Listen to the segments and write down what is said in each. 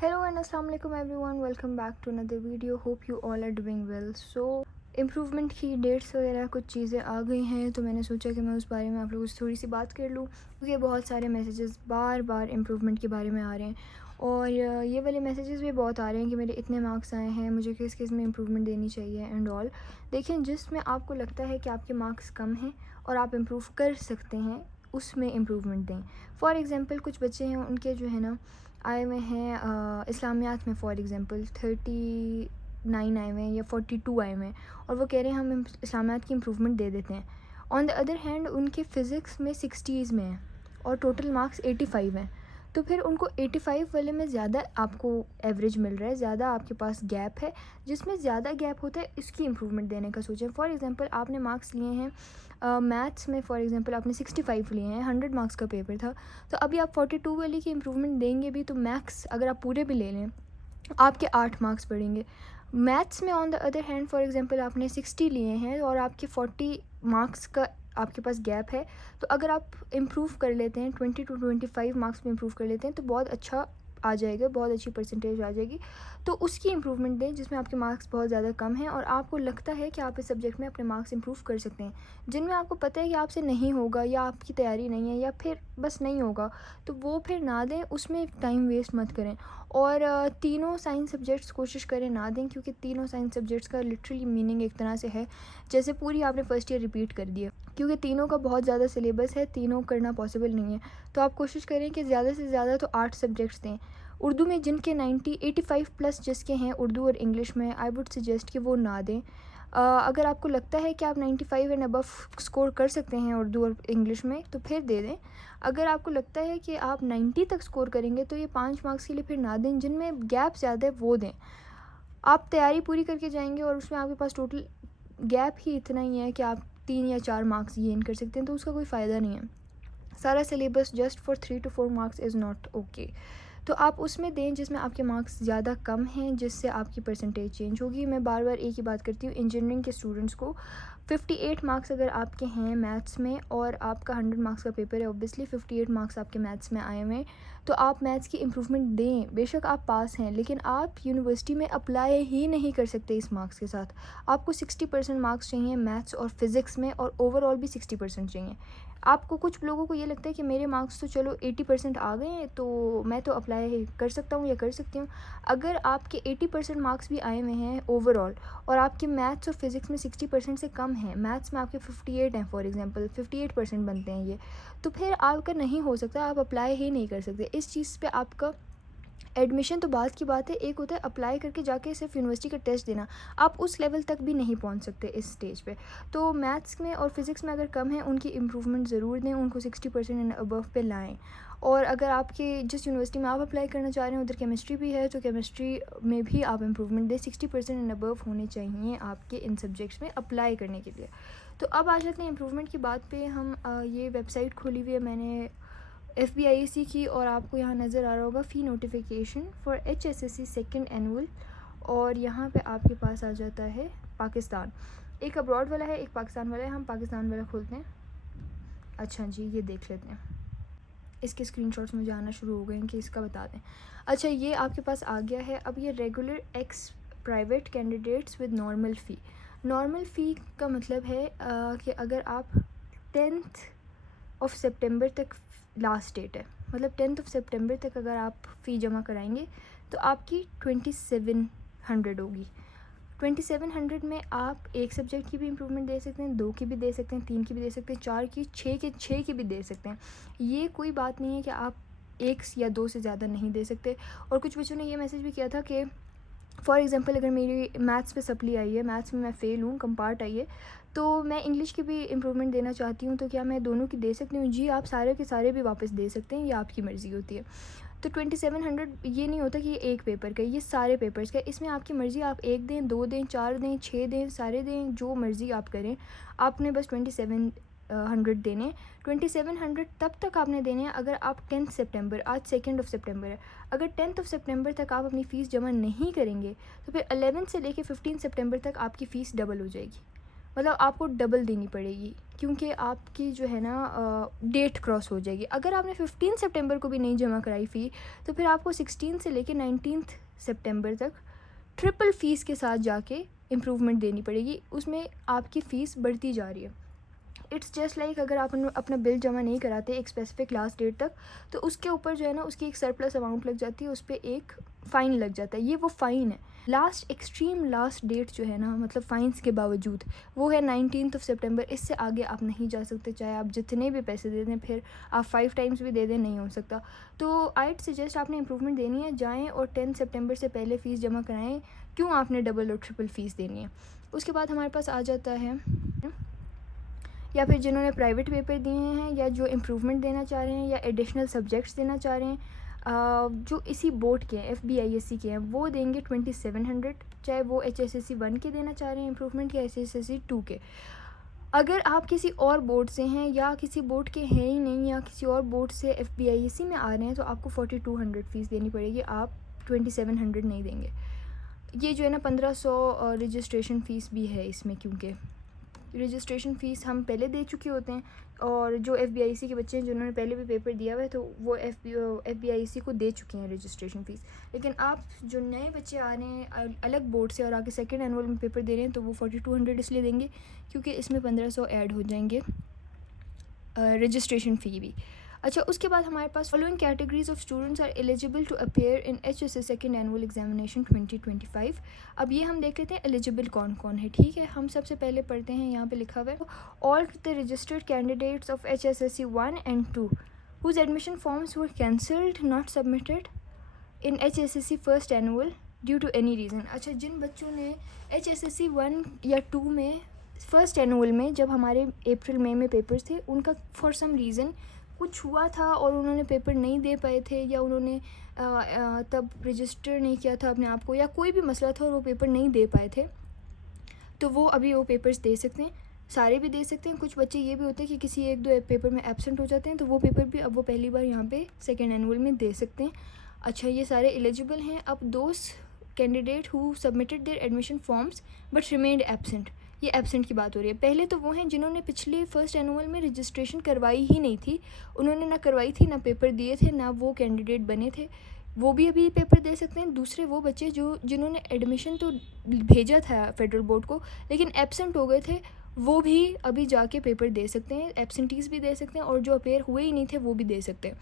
Hello and Assalamualaikum everyone, welcome back to another video. Hope you all are doing well. So improvement की dates वगैरह कुछ चीज़ें आ गई हैं, तो मैंने सोचा कि मैं उस बारे में आप लोगों से थोड़ी सी बात कर लूँ, क्योंकि बहुत सारे मैसेजेस बार बार इम्प्रूवमेंट के बारे में आ रहे हैं और ये वाले मैसेजेस भी बहुत आ रहे हैं कि मेरे इतने मार्क्स आए हैं, मुझे किस किस में इम्प्रूवमेंट देनी चाहिए एंड ऑल। देखिए, जिसमें आपको लगता है कि आपके मार्क्स कम हैं और आप इम्प्रूव कर सकते हैं, उसमें इम्प्रूवमेंट दें। फॉर एग्ज़ाम्पल कुछ बच्चे हैं, उनके जो है ना आए हुए हैं इस्लामियात में, फॉर एग्ज़ाम्पल 39 आए हुए हैं या 42 आए हुए हैं और वो कह रहे हैं हम इस्लामियात की इम्प्रूवमेंट दे देते हैं। ऑन द अदर हैंड उनके फ़िज़िक्स में 60s में हैं और टोटल मार्क्स 85 हैं, तो फिर उनको 85 वाले में ज़्यादा आपको एवरेज मिल रहा है, ज़्यादा आपके पास गैप है। जिसमें ज़्यादा गैप होता है इसकी इम्प्रूवमेंट देने का सोचें। फॉर एग्ज़ाम्पल आपने मार्क्स लिए हैं मैथ्स में, फॉर एग्ज़ाम्पल आपने 65 लिए हैं, 100 मार्क्स का पेपर था, तो अभी आप 42 वाली की इम्प्रूवमेंट देंगे भी तो मैक्स अगर आप पूरे भी ले लें आपके 8 मार्क्स बढ़ेंगे। मैथ्स में on the other hand for example आपने 60 लिए हैं और आपके 40 मार्क्स का आपके पास गैप है, तो अगर आप इम्प्रूव कर लेते हैं 20 टू 25 मार्क्स में इम्प्रूव कर लेते हैं तो बहुत अच्छा आ जाएगा, बहुत अच्छी परसेंटेज आ जाएगी। तो उसकी इम्प्रूवमेंट दें जिसमें आपके मार्क्स बहुत ज़्यादा कम हैं और आपको लगता है कि आप इस सब्जेक्ट में अपने मार्क्स इम्प्रूव कर सकते हैं। जिनमें आपको पता है कि आपसे नहीं होगा या आपकी तैयारी नहीं है या फिर बस नहीं होगा, तो वो फिर ना दें, उसमें टाइम वेस्ट मत करें। और तीनों साइंस सब्जेक्ट्स कोशिश करें ना दें, क्योंकि तीनों साइंस सब्जेक्ट्स का लिटरली मीनिंग एक तरह से है जैसे पूरी आपने फर्स्ट ईयर रिपीट कर दी है, क्योंकि तीनों का बहुत ज़्यादा सिलेबस है, तीनों करना पॉसिबल नहीं है। तो आप कोशिश करें कि ज़्यादा से ज़्यादा तो 8 सब्जेक्ट्स दें। उर्दू में जिनके 85 प्लस जिसके हैं उर्दू और इंग्लिश में, आई वुड सजेस्ट कि वो ना दें। अगर आपको लगता है कि आप 95 एंड अबव स्कोर कर सकते हैं उर्दू और इंग्लिश में तो फिर दे दें। अगर आपको लगता है कि आप 90 तक स्कोर करेंगे तो ये 5 मार्क्स के लिए फिर ना दें, जिनमें गैप ज़्यादा है वो दें। आप तैयारी पूरी करके जाएंगे और उसमें आपके पास टोटल गैप ही इतना ही है कि आप 3 या 4 मार्क्स गेन कर सकते हैं, तो उसका कोई फ़ायदा नहीं है। सारा syllabus just for 3 to 4 marks is not okay. तो आप उसमें दें जिसमें आपके मार्क्स ज़्यादा कम हैं, जिससे आपकी परसेंटेज चेंज होगी। मैं बार बार एक ही बात करती हूँ, इंजीनियरिंग के स्टूडेंट्स को 58 मार्क्स अगर आपके हैं मैथ्स में और आपका 100 मार्क्स का पेपर है, ऑब्वियसली 58 मार्क्स आपके मैथ्स में आए हुए हैं, तो आप मैथ्स की इम्प्रूवमेंट दें। बेशक आप पास हैं, लेकिन आप यूनिवर्सिटी में अप्लाई ही नहीं कर सकते इस मार्क्स के साथ। आपको 60% मार्क्स चाहिए मैथ्स और फिज़िक्स में, और ओवरऑल भी 60% चाहिए। आपको कुछ लोगों को ये लगता है कि मेरे मार्क्स तो चलो 80% आ गए हैं तो मैं तो अप्लाई कर सकता हूँ या कर सकती हूँ। अगर आपके 80% मार्क्स भी आए हुए हैं ओवरऑल और आपके मैथ्स और फिज़िक्स में 60% से कम हैं, मैथ्स में आपके 58 हैं फॉर एग्जांपल, 58% बनते हैं ये, तो फिर आपका नहीं हो सकता, आप अप्लाई ही नहीं कर सकते। इस चीज़ पे आपका एडमिशन तो बाद की बात है, एक होता है अप्लाई करके जाके सिर्फ यूनिवर्सिटी का टेस्ट देना, आप उस लेवल तक भी नहीं पहुंच सकते इस स्टेज पे। तो मैथ्स में और फिज़िक्स में अगर कम है उनकी इम्प्रूवमेंट ज़रूर दें, उनको 60% एंड अबव पे लाएं। और अगर आपके जिस यूनिवर्सिटी में आप अप्लाई करना चाह रहे हैं उधर केमिस्ट्री भी है, तो केमिस्ट्री में भी आप इम्प्रूवमेंट दें। 60% एंड अबव होने चाहिए आपके इन सब्जेक्ट्स में अप्लाई करने के लिए। तो अब आ जाते हैं इम्प्रूवमेंट की बात पे। हम ये वेबसाइट खोली हुई है मैंने FBIAC की, और आपको यहाँ नज़र आ रहा होगा fee notification for HSSC second annual, और यहाँ पे आपके पास आ जाता है पाकिस्तान। एक अब्रॉड वाला है, एक पाकिस्तान वाला है। हम पाकिस्तान वाला खोलते हैं। अच्छा जी, ये देख लेते हैं। इसके स्क्रीनशॉट्स मुझे आना शुरू हो गए हैं कि इसका बता दें। अच्छा, ये आपके पास आ गया है। अब ये regular ex private candidates with normal fee. Normal fee का मतलब है कि अगर आप 10th ऑफ सितंबर तक लास्ट डेट है, मतलब 10th ऑफ सितंबर तक अगर आप फ़ी जमा कराएंगे तो आपकी 2700 होगी। 2700 में आप एक सब्जेक्ट की भी इम्प्रूवमेंट दे सकते हैं, 2 की भी दे सकते हैं, 3 की भी दे सकते हैं, 4 की, 6 की भी दे सकते हैं। ये कोई बात नहीं है कि आप 1 या 2 से ज़्यादा नहीं दे सकते। और कुछ बच्चों ने ये मैसेज भी किया था कि फॉर एग्ज़ाम्पल अगर मेरी मैथ्स पे सप्ली आई है, मैथ्स में मैं फ़ेल हूँ, कंपार्ट आई है, तो मैं इंग्लिश की भी इम्प्रूवमेंट देना चाहती हूँ, तो क्या मैं दोनों की दे सकती हूँ? जी, आप सारे के सारे भी वापस दे सकते हैं, ये आपकी मर्ज़ी होती है। तो 2700 ये नहीं होता कि ये एक पेपर का, ये सारे पेपर्स का। इसमें आपकी मर्ज़ी, आप 1 दें, 2 दें, 4 दें, 6 दें, सारे दें, जो मर्ज़ी आप करें। आपने बस 2700 देने। 2700 तब तक आपने देने हैं अगर आप 10th सितंबर, आज 2 सितंबर है, अगर 10th सितंबर तक आप अपनी फ़ीस जमा नहीं करेंगे तो फिर 11 से लेके 15 सितंबर तक आपकी फ़ीस डबल हो जाएगी। मतलब आपको डबल देनी पड़ेगी, क्योंकि आपकी जो है ना डेट क्रॉस हो जाएगी। अगर आपने 15 सितंबर को भी नहीं जमा कराई फ़ी, तो फिर आपको 16 से लेके 19 सितंबर तक ट्रिपल फ़ीस के साथ जाके इम्प्रूवमेंट देनी पड़ेगी। उसमें आपकी फ़ीस बढ़ती जा रही है। इट्स जस्ट लाइक अगर आप अपना बिल जमा नहीं कराते एक स्पेसिफिक लास्ट डेट तक, तो उसके ऊपर जो है ना उसकी एक सरप्लस अमाउंट लग जाती है, उस पर एक फ़ाइन लग जाता है। ये वो फ़ाइन है। लास्ट एक्सट्रीम लास्ट डेट जो है ना, मतलब फ़ाइन्स के बावजूद, वो है 19 सितंबर। इससे आगे आप नहीं जा सकते, चाहे आप जितने भी पैसे दे दें, फिर आप 5 टाइम्स भी दे दें, नहीं हो सकता। तो आइड सजेस्ट आपने इम्प्रूवमेंट देनी है, जाएँ और 10 सितंबर से पहले फ़ीस जमा कराएँ। क्यों आपने डबल और ट्रिपल फ़ीस देनी है। उसके बाद हमारे पास आ जाता है, या फिर जिन्होंने प्राइवेट पेपर दिए हैं, या जो इम्प्रूवमेंट देना चाह रहे हैं, या एडिशनल सब्जेक्ट्स देना चाह रहे हैं, जो इसी बोर्ड के हैं, FBISC के हैं, वो देंगे 2700, चाहे वो HSSC 1 के देना चाह रहे हैं इम्प्रूवमेंट, या HSSC 2 के। अगर आप किसी और बोर्ड से हैं, या किसी बोर्ड के हैं ही नहीं, या किसी और बोर्ड से FBISC में आ रहे हैं, तो आपको 4200 फ़ीस देनी पड़ेगी, आप 2700 नहीं देंगे। ये जो है ना 1500 रजिस्ट्रेशन फ़ीस भी है इसमें, क्योंकि रजिस्ट्रेशन फ़ीस हम पहले दे चुके होते हैं, और जो FBIC के बच्चे हैं जिन्होंने पहले भी पेपर दिया हुआ है, तो वो FBIC को दे चुके हैं रजिस्ट्रेशन फ़ीस। लेकिन आप जो नए बच्चे आ रहे हैं अलग बोर्ड से और आगे सेकेंड एनुअल में पेपर दे रहे हैं, तो वो 4200 इसलिए देंगे क्योंकि इसमें 1500 ऐड हो जाएंगे रजिस्ट्रेशन फ़ी भी। अच्छा, उसके बाद हमारे पास following categories of students are eligible to appear in HSS second annual examination 2025। अब ये हम देख लेते हैं एलिजिबल कौन कौन है। ठीक है, हम सबसे पहले पढ़ते हैं, यहाँ पे लिखा हुआ है all the registered candidates of HSSC 1 and 2 whose admission forms were cancelled not submitted in HSSC first annual due to any reason. अच्छा, जिन बच्चों ने HSSC 1 या 2 में फ़र्स्ट एनुअल में, जब हमारे अप्रैल मई में पेपर्स थे, उनका फॉर सम रीज़न कुछ हुआ था और उन्होंने पेपर नहीं दे पाए थे, या उन्होंने तब रजिस्टर नहीं किया था अपने आप को, या कोई भी मसला था और वो पेपर नहीं दे पाए थे, तो वो अभी वो पेपर्स दे सकते हैं। सारे भी दे सकते हैं। कुछ बच्चे ये भी होते हैं कि किसी एक दो पेपर में एब्सेंट हो जाते हैं, तो वो पेपर भी अब वो पहली बार यहाँ पे सेकेंड एनुअल में दे सकते हैं। अच्छा, ये सारे एलिजिबल हैं। अब those candidate who submitted there admission forms but remained absent, ये एब्सेंट की बात हो रही है। पहले तो वो हैं जिन्होंने पिछले फर्स्ट एनुअल में रजिस्ट्रेशन करवाई ही नहीं थी, उन्होंने ना करवाई थी, ना पेपर दिए थे, ना वो कैंडिडेट बने थे, वो भी अभी पेपर दे सकते हैं। दूसरे वो बच्चे जिन्होंने एडमिशन तो भेजा था फेडरल बोर्ड को, लेकिन एब्सेंट हो गए थे, वो भी अभी जाके पेपर दे सकते हैं। एब्सेंटीज़ भी दे सकते हैं, और जो अपेयर हुए ही नहीं थे वो भी दे सकते हैं।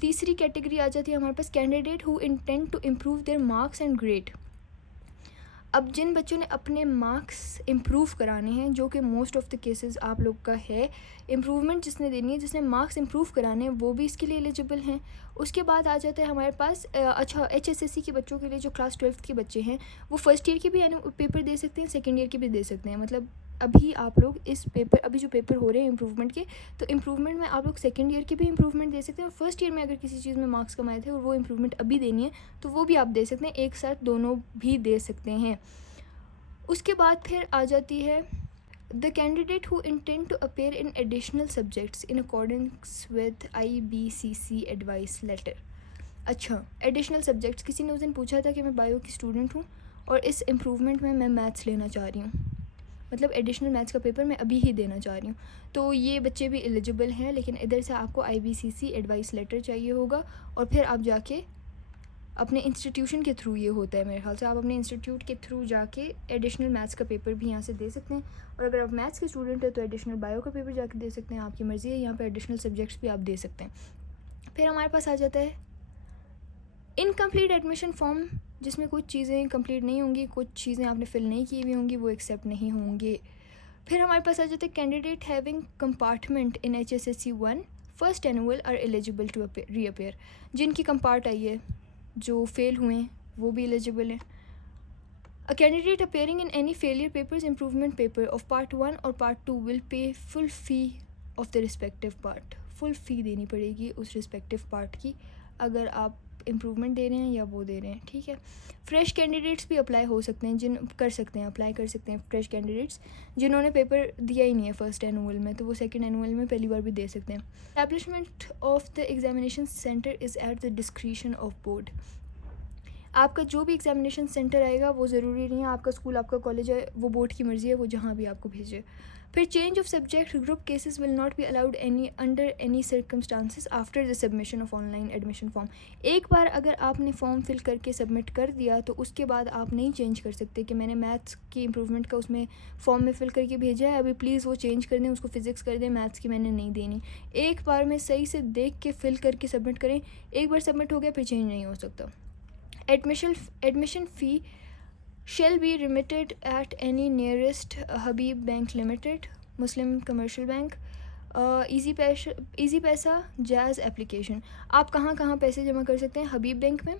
तीसरी कैटेगरी आ जाती है हमारे पास candidate who intend to improve their marks and grade. अब जिन बच्चों ने अपने मार्क्स इम्प्रूव कराने हैं, जो कि मोस्ट ऑफ़ द केसेस आप लोग का है, इम्प्रूवमेंट जिसने देनी है, जिसने मार्क्स इम्प्रूव कराने हैं, वो भी इसके लिए एलिजिबल हैं। उसके बाद आ जाता है हमारे पास अच्छा, HSSC के बच्चों के लिए जो क्लास 12th के बच्चे हैं, वो फर्स्ट ईयर के भी पेपर दे सकते हैं, सेकेंड ईयर के भी दे सकते हैं। मतलब अभी आप लोग इस पेपर, अभी जो पेपर हो रहे हैं इम्प्रूवमेंट के, तो इम्प्रूवमेंट में आप लोग सेकेंड ईयर के भी इम्प्रूवमेंट दे सकते हैं, और फर्स्ट ईयर में अगर किसी चीज़ में मार्क्स कमाए थे और वो इम्प्रूवमेंट अभी देनी है, तो वो भी आप दे सकते हैं। एक साथ दोनों भी दे सकते हैं। उसके बाद फिर आ जाती है the candidate who intend to appear in additional subjects in accordance with IBCC advice letter. अच्छा, एडिशनल सब्जेक्ट्स, किसी ने उस दिन पूछा था कि मैं बायो की स्टूडेंट हूँ और इस इम्प्रूवमेंट में मैं मैथ्स लेना चाह रही हूँ, मतलब एडिशनल मैथ्स का पेपर मैं अभी ही देना चाह रही हूँ, तो ये बच्चे भी एलिजिबल हैं। लेकिन इधर से आपको IBCC एडवाइस लेटर चाहिए होगा, और फिर आप जाके अपने इंस्टीट्यूशन के थ्रू, ये होता है मेरे ख्याल से, आप अपने इंस्टीट्यूट के थ्रू जाके एडिशनल मैथ्स का पेपर भी यहाँ से दे सकते हैं। और अगर आप मैथ्स के स्टूडेंट हैं तो एडिशनल बायो का पेपर जाके दे सकते हैं, आपकी मर्ज़ी है। यहाँ पे एडिशनल सब्जेक्ट्स भी आप दे सकते हैं। फिर हमारे पास आ जाता है इनकम्प्लीट एडमिशन फॉर्म, जिसमें कुछ चीज़ें कंप्लीट नहीं होंगी, कुछ चीज़ें आपने फिल नहीं की हुई होंगी, वो एक्सेप्ट नहीं होंगे। फिर हमारे पास आ जाता है candidate having compartment in HSSC 1 first annual are eligible to reappear. जिनकी कंपार्ट आई है, जो फेल हुए हैं, वो भी एलिजिबल हैं। A candidate appearing in any failure papers improvement paper of part 1 और part 2 will pay full fee of the respective part. Full fee देनी पड़ेगी उस रिस्पेक्टिव पार्ट की, अगर आप इम्प्रूवमेंट दे रहे हैं या वो दे रहे हैं। ठीक है, फ्रेश कैंडिडेट्स भी अप्लाई हो सकते हैं, अप्लाई कर सकते हैं फ्रेश कैंडिडेट्स जिन्होंने पेपर दिया ही नहीं है फर्स्ट एनुअल में, तो वो सेकंड एनुअल में पहली बार भी दे सकते हैं। Establishment of the examination centre is at the discretion of board. आपका जो भी एग्जामिनेशन सेंटर आएगा वो ज़रूरी नहीं है आपका स्कूल आपका कॉलेज है, वो बोर्ड की मर्ज़ी है वो जहाँ भी आपको भेजे। फिर change of subject group cases will not be allowed any under any circumstances after the submission of online admission form. एक बार अगर आपने फॉर्म फिल करके सबमिट कर दिया तो उसके बाद आप नहीं चेंज कर सकते कि मैंने मैथ्स की इम्प्रूवमेंट का उसमें फॉर्म में फिल करके भेजा है, अभी प्लीज़ वो चेंज कर दें, उसको फिज़िक्स कर दें, मैथ्स की मैंने नहीं देनी। एक बार में सही से देख के फिल करके सबमिट करें, एक बार सबमिट हो गया फिर चेंज नहीं हो सकता। Admission fee shall be remitted at any nearest Habib Bank Limited, Muslim Commercial Bank, easy पैसा, जैज़ एप्लीकेशन। आप कहाँ कहाँ पैसे जमा कर सकते हैं? हबीब बैंक में,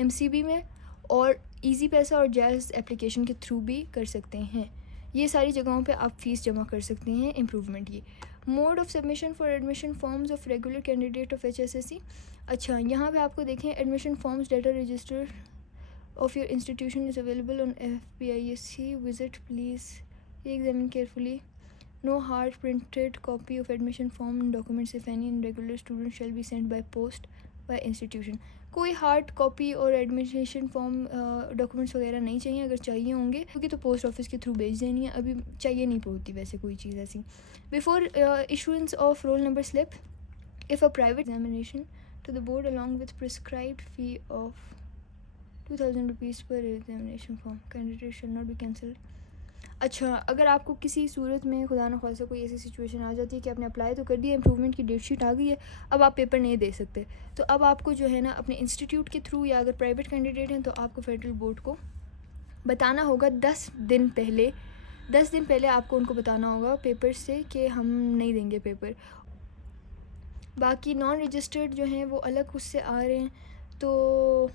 MCB में, और इजी पैसा और जैज़ एप्लीकेशन के थ्रू भी कर सकते हैं। ये सारी जगहों पे आप फ़ीस जमा कर सकते हैं इम्प्रूवमेंट की। Mode of submission for admission forms of regular candidate of HSSC। अच्छा, यहाँ पे आपको देखें admission forms data register of your institution is available on FPISC. Visit please. Examine carefully. No hard printed copy of admission form and documents if any and regular students shall be sent by post by institution. कोई hard copy और admission form documents वगैरह नहीं चाहिए, अगर चाहिए होंगे क्योंकि तो पोस्ट ऑफिस के थ्रू भेज देनी है, अभी चाहिए नहीं पड़ती वैसे कोई चीज़ ऐसी। Before issuance of roll number slip if a private examination to the board along with prescribed fee of 2000 rupees per examination form candidate shall not be cancelled. अच्छा, अगर आपको किसी सूरत में खुदा न खासा कोई ऐसी सिचुएशन आ जाती है कि आपने अप्लाई तो कर दिया, इम्प्रूवमेंट की डेट शीट आ गई है, अब आप पेपर नहीं दे सकते, तो अब आपको जो है ना अपने इंस्टीट्यूट के थ्रू या अगर प्राइवेट कैंडिडेट हैं तो आपको फेडरल बोर्ड को बताना होगा 10 दिन पहले। 10 दिन पहले आपको उनको बताना होगा पेपर से कि हम नहीं देंगे पेपर। बाकी नॉन रजिस्टर्ड जो हैं वो अलग उससे आ रहे हैं, तो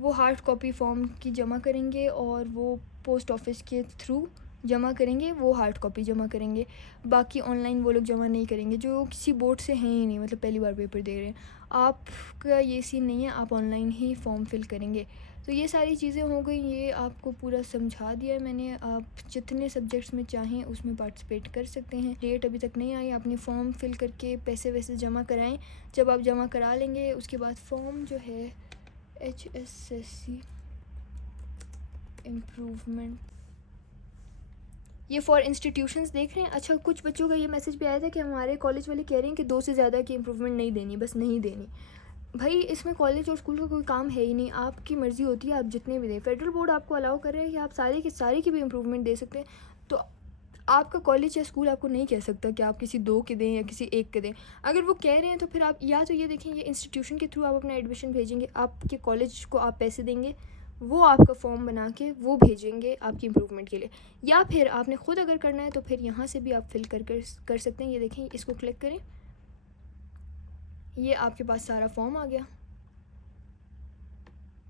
वो हार्ड कॉपी फॉर्म की जमा करेंगे और वो पोस्ट ऑफिस के थ्रू जमा करेंगे, वो हार्ड कॉपी जमा करेंगे। बाकी ऑनलाइन वो लोग जमा नहीं करेंगे जो किसी बोर्ड से हैं ही नहीं, मतलब पहली बार पेपर दे रहे हैं। आपका ये सीन नहीं है, आप ऑनलाइन ही फॉर्म फिल करेंगे। तो ये सारी चीज़ें हो गई, ये आपको पूरा समझा दिया है मैंने। आप जितने सब्जेक्ट्स में चाहें उसमें पार्टिसिपेट कर सकते हैं। डेट अभी तक नहीं आई, आपने फॉर्म फिल करके पैसे वैसे जमा कराएं। जब आप जमा करा लेंगे उसके बाद फॉर्म जो है HSSC इम्प्रूवमेंट, ये फॉर इंस्टीट्यूशंस देख रहे हैं। अच्छा, कुछ बच्चों का ये मैसेज भी आया था कि हमारे कॉलेज वाले कह रहे हैं कि 2 से ज़्यादा की इम्प्रूवमेंट नहीं देनी, बस नहीं देनी। भाई इसमें कॉलेज और स्कूल का कोई काम है ही नहीं, आपकी मर्ज़ी होती है आप जितने भी दें। फेडरल बोर्ड आपको अलाउ कर रहे हैं कि आप सारे के सारे की भी इम्प्रूवमेंट दे सकते हैं, तो आपका कॉलेज या स्कूल आपको नहीं कह सकता कि आप किसी 2 के दें या किसी 1 के दें। अगर वो कह रहे हैं तो फिर आप या तो ये देखें ये इंस्टीट्यूशन के थ्रू आप अपना एडमिशन भेजेंगे, आपके कॉलेज को आप पैसे देंगे, वो आपका फॉर्म बना के वो भेजेंगे आपकी इम्प्रूवमेंट के लिए, या फिर आपने ख़ुद अगर करना है तो फिर यहाँ से भी आप फिल कर सकते हैं। ये देखें, इसको क्लिक करें, ये आपके पास सारा फॉर्म आ गया।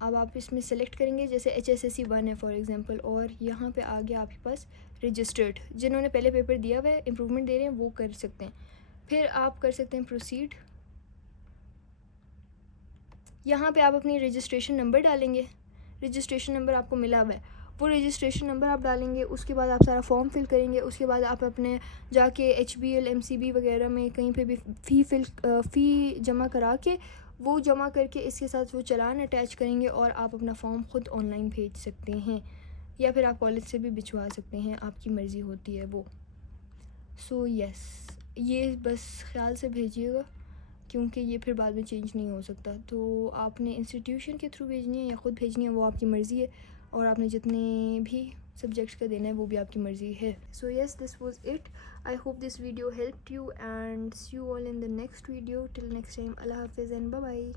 अब आप इसमें सेलेक्ट करेंगे, जैसे HSSC 1 है फॉर एग्जांपल, और यहाँ पे आ गया आपके पास रजिस्टर्ड, जिन्होंने पहले पेपर दिया हुआ है इम्प्रूवमेंट दे रहे हैं वो कर सकते हैं। फिर आप कर सकते हैं प्रोसीड। यहाँ पे आप अपनी रजिस्ट्रेशन नंबर डालेंगे, रजिस्ट्रेशन नंबर आपको मिला हुआ है, वो रजिस्ट्रेशन नंबर आप डालेंगे। उसके बाद आप सारा फॉर्म फिल करेंगे, उसके बाद आप अपने जाके HBL MCB वगैरह में कहीं पे भी फ़ी जमा करा के वो जमा करके इसके साथ वो चालान अटैच करेंगे और आप अपना फॉर्म ख़ुद ऑनलाइन भेज सकते हैं, या फिर आप कॉलेज से भी भिजवा सकते हैं, आपकी मर्ज़ी होती है वो। सो यस, ये बस ख्याल से भेजिएगा क्योंकि ये फिर बाद में चेंज नहीं हो सकता। तो आपने इंस्टीट्यूशन के थ्रू भेजनी है या ख़ुद भेजनी है वो आपकी मर्ज़ी है, और आपने जितने भी सब्जेक्ट्स का देना है वो भी आपकी मर्ज़ी है। So yes, this was it. I hope this video helped you and see you all in the next video. Till next time, अल्लाह हाफिज़ एंड बाय बाय।